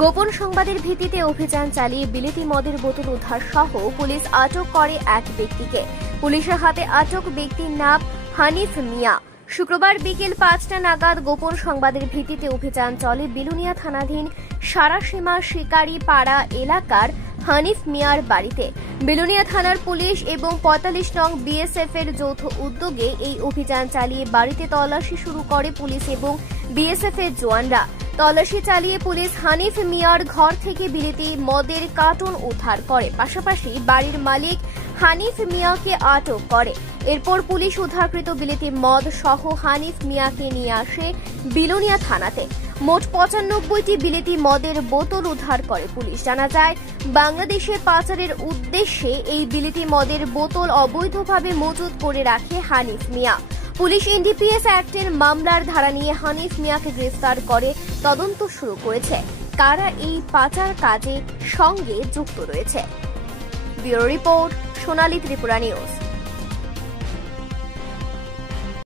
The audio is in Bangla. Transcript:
গোপন সংবাদের ভিত্তিতে অভিযান চালিয়ে বিলেতি মদের বোতল উদ্ধার সহ পুলিশ আটক করে এক ব্যক্তিকে। পুলিশের হাতে আটক ব্যক্তির নাম হানিফ মিয়া। শুক্রবার বিকেল ৫টা নাগাদ গোপন সংবাদের ভিত্তিতে অভিযান চলে বিলুনিয়া থানাধীন সারাসীমা শিকারি পাড়া এলাকার হানিফ মিয়ার বাড়িতে। বিলুনিয়া থানার পুলিশ এবং ৪৫ নং বিএসএফ এর যৌথ উদ্যোগে এই অভিযান চালিয়ে বাড়িতে তল্লাশি শুরু করে পুলিশ এবং বিএসএফ এর জওয়ানরা। তল্লাশি চালিয়ে পুলিশ হানিফ মিয়ার ঘর থেকে বিলেতি মদের কার্টন উদ্ধার করে, পাশাপাশি বাড়ির মালিক হানিফ মিয়াকে আটক করে। এরপর পুলিশ উদ্ধারকৃত বিলেতি মদ সহ হানিফ মিয়াকে নিয়ে আসে বিলুনিয়া থানাতে। মোট ৯৫টি বিলেতি মদের বোতল উদ্ধার করে পুলিশ। জানা যায়, বাংলাদেশে পাচারের উদ্দেশ্যে এই বিলেতি মদের বোতল অবৈধভাবে মজুত করে রাখে হানিফ মিয়া। পুলিশ এনডিপিএস অ্যাক্টের মামলার ধারা নিয়ে হানিফ মিয়াকে গ্রেফতার করে তদন্ত শুরু করেছে। কারা এই পাচার কাজে সঙ্গে যুক্ত রয়েছে? ব্যুরো রিপোর্ট, সোনালী ত্রিপুরা নিউজ।